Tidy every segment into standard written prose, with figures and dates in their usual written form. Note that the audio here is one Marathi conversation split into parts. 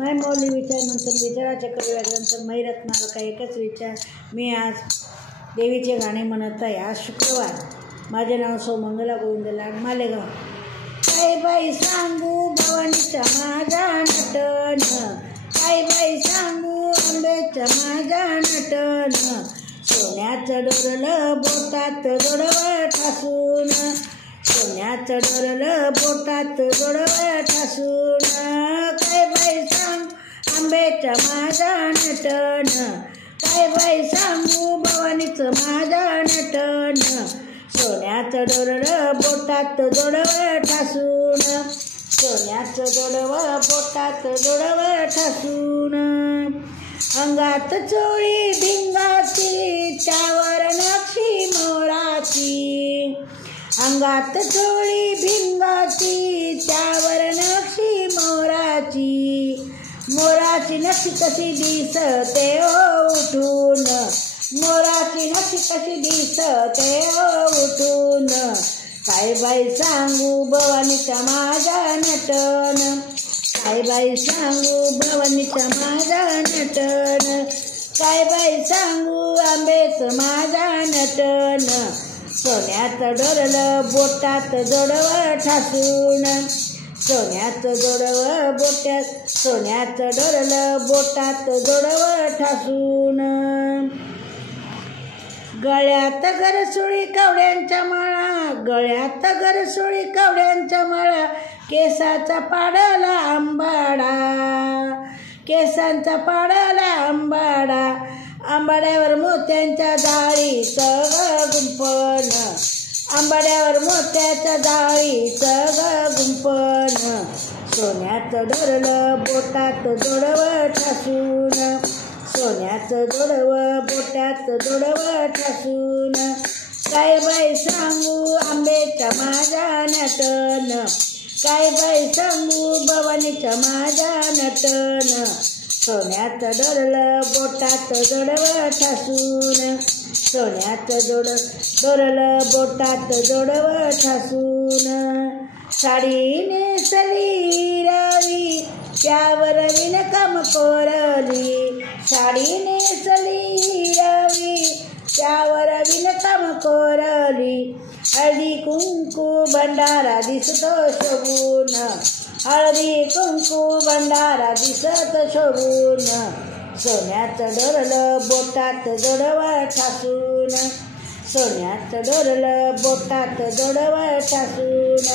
माय मौली विचार नंतर विचाराच्या करूयानंतर मै रत्नाला का एकच विचार. मी आज देवीचे गाणे म्हणत आहे. आज शुक्रवार. माझे नाव सौ मंगला गोविंद लाड मालेगाव. काय बाई सांगू भवानीच्या माझ्या नटन, काय बाई सांगू आंब्याच्या माझ्या नटन. सोन्याचं डोरलं बोटात जोडवं ठासून, सोन्याचं डोरलं बोटात जोडवं ठासून. काय बाई सांग आंब्याच्या माझ्या नटन, काय बाई सांगू भवानीचं माझ्या नटन. सोन्याचं डोरलं बोटात जोडवं ठासून, सोन्याचं जोडवं बोटात जोडवं ठासून. अंगात चोळी भिंगाची त्यावर नक्षी मोराची, अंगात चोळी भिंगाची त्यावर नक्षी मोराची. मोराची नक्षी कशी दिसते ओ उठून, मोराची नक्षी कशी दिसते ओ उठून. काय बाई सांगू भवानीच्या माझ्या नटन, काय बाई सांगू भवानीच्या माझ्या नटन. काय बाई सांगू आंबेचं माझ्या नटन. सोन्याचं डोरलं बोटात जोडवं ठासून, सोन्याचं जोडवं बोटात, सोन्याचं डोरलं बोटात जोडवं ठासून. गळ्यात गरसुळी कवड्यांच्या माळा, गळ्यात गरसुळी कवड्यांच्या माळा. केसाचा पाडाला आंबाडा, केसांचा पाडाला आंबाडा. आंबाड्यावर मोत्यांच्या जाळीचं गुंफण, आंबाड्यावर मोत्याच्या जाळीचं गुंफण. सोन्याचं डोरलं बोटात जोडवं ठासून, सोन्याचं जोडवं बोटात जोडवं ठासून. काय बाई सांगू आंब्याच्या माझ्या नटन, काय बाई सांगू भवानीच्या माझ्या नटन. सोन्याचं डोरलं बोटात जोडवं ठासून, सोन्याचं डोरलं बोटात जोडवं ठासून. साडी नेसली रवी त्यावर विणकाम कोरली, साडी नेसली रवी त्यावर विणकाम कोरली. हळदी कुंकू भंडारा दिसतो शोभून, हळदी कुंकू भंडारा दिसत शोभून. सोन्याचं डोरलं बोटात जोडवं ठासून, सोन्याचं डोरलं बोटात जोडवं ठासून.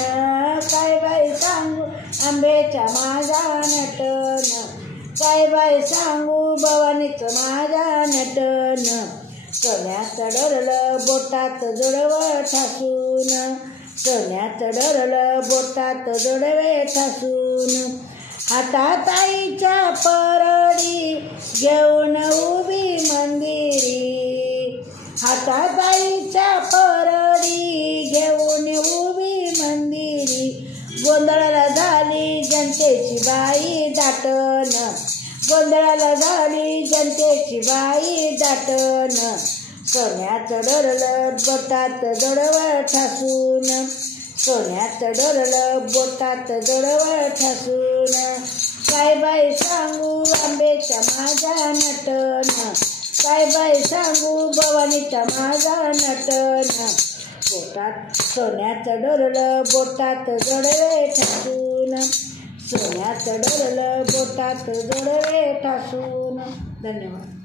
काय बाई सांगू आंब्याच्या माझ्या नटन, काय बाई सांगू भवानीचं माझ्या नटन. सोन्याचं डोरलं बोटात जोडवं ठासून, सोन्याचं डोरलं बोटात जोडवे ठासून. हातात आईच्या परडी घेऊन उभी मंदिरी, हातात आईच्या परडी घेऊन उभी मंदिरी. गोंधळाला झाली जनतेची बाई दाटन, गोंधळाला झाली जनतेची बाई दाटन. सोन्याचं डोरलं बोटात जोडवं ठासून, सोन्याचं डोरलं बोटात जोडवं ठासून. काय बाई सांगू आंब्याच्या माझ्या नटन, काय बाई सांगू भवानीच्या माझ्या नटन. बोटात सोन्याचं डोरलं बोटात जोडवे ठासून, सोन्याचं डोरलं बोटात जोडवे ठासून. धन्यवाद.